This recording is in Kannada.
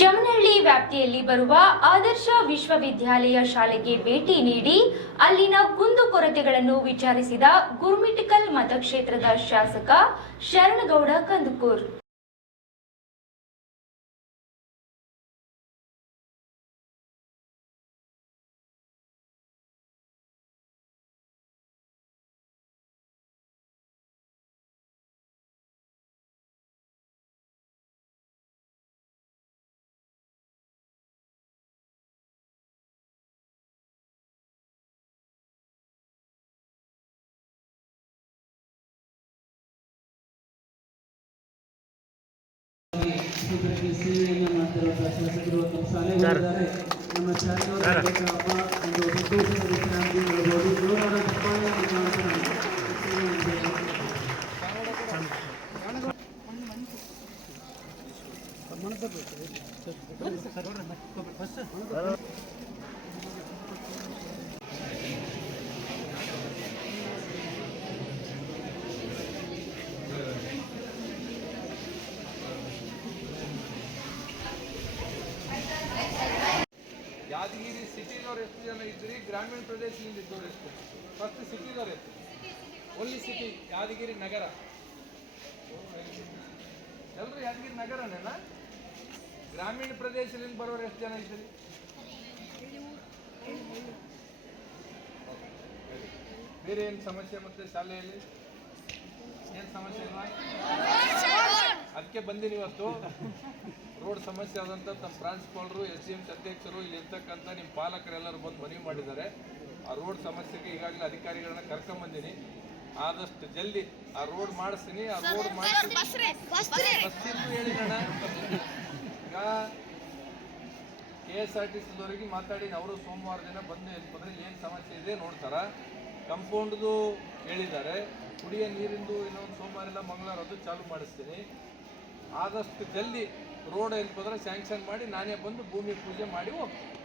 ಜಮನಹಳ್ಳಿ ವ್ಯಾಪ್ತಿಯಲ್ಲಿ ಬರುವ ಆದರ್ಶ ವಿಶ್ವವಿದ್ಯಾಲಯ ಶಾಲೆಗೆ ಭೇಟಿ ನೀಡಿ ಅಲ್ಲಿನ ಕುಂದುಕೊರತೆಗಳನ್ನು ವಿಚಾರಿಸಿದ ಗುರುಮಿಠಕಲ್ ಮತಕ್ಷೇತ್ರದ ಶಾಸಕ ಶರಣಗೌಡ ಕಂದುಕೂರ್. ಸೇವೆಯನ್ನು ಮಾಡ್ತಿರುವಂತಹ ಶಾಸಕರು ನಮ್ಮ ಶಾಲೆಗಳಿದ್ದಾರೆ. ನಮ್ಮ ಶಾಲೆಗಳ ಹಬ್ಬ ಒಂದು ಸಂತೋಷದ ವಿಶ್ರಾಂತಿ ಹೇಳ್ಬೋದು. ಜೋರಾದ ಚಪ್ಪಾಳೆಯನ್ನು ಯಾದಗಿರಿ ಸಿಟಿದವ್ರು ಎಷ್ಟು ಜನ ಇದ್ರಿ, ಗ್ರಾಮೀಣ ಪ್ರದೇಶದಿಂದ ಇದ್ದವ್ರು ಎಷ್ಟು? ಫಸ್ಟ್ ಸಿಟಿದವ್ರು ಎಷ್ಟು? ಒಲ್ಲಿ ಸಿಟಿ ಯಾದಗಿರಿ ನಗರ ಎಲ್ಲರೂ ಯಾದಗಿರಿ ನಗರನೇನಾ? ಗ್ರಾಮೀಣ ಪ್ರದೇಶದಿಂದ ಬರೋರು ಎಷ್ಟು ಜನ ಇದ್ರಿ? ಬೇರೆ ಏನು ಸಮಸ್ಯೆ ಮತ್ತೆ ಶಾಲೆಯಲ್ಲಿ ಏನು ಸಮಸ್ಯೆ ಇಲ್ಲ? ಅದಕ್ಕೆ ಬಂದಿನಿ ಇವತ್ತು. ರೋಡ್ ಸಮಸ್ಯೆ ಆದಂಥ ತಮ್ಮ ಪ್ರಾಂಶುಪಾಲರು, SDM ಅಧ್ಯಕ್ಷರು, ಇಲ್ಲಿ ಇರ್ತಕ್ಕಂಥ ನಿಮ್ಮ ಪಾಲಕರೆಲ್ಲರೂ ಬಂದು ಮನವಿ ಮಾಡಿದ್ದಾರೆ. ಆ ರೋಡ್ ಸಮಸ್ಯೆಗೆ ಈಗಾಗಲೇ ಅಧಿಕಾರಿಗಳನ್ನ ಕರ್ಕೊಂಬಂದಿನಿ. ಆದಷ್ಟು ಜಲ್ದಿ ಆ ರೋಡ್ ಮಾಡಿಸ್ತೀನಿ. ಆ ರೋಡ್ ಬಸ್ಸಿಂದು ಹೇಳಿದಣ್ಣ. ಈಗ KSRTCದವರಿಗೆ ಮಾತಾಡಿನಿ. ಅವರು ಸೋಮವಾರ ದಿನ ಬಂದು ಬಂದರೆ ಏನು ಸಮಸ್ಯೆ ಇದೆ ನೋಡ್ತಾರ. ಕಂಪೌಂಡ್ದು ಹೇಳಿದ್ದಾರೆ. ಕುಡಿಯೋ ನೀರಿಂದು ಇನ್ನೊಂದು ಸೋಮವಾರ ಮಂಗಳವಾರ ಅದು ಚಾಲು ಮಾಡಿಸ್ತೀನಿ. ಆದಷ್ಟು ಜಲ್ದಿ ರೋಡ್ ಎಲ್ಲಿ ಬಂದರೆ ಸ್ಯಾಂಕ್ಷನ್ ಮಾಡಿ ನಾನೇ ಬಂದು ಭೂಮಿ ಪೂಜೆ ಮಾಡಿ ಹೋಗ್ತೀನಿ.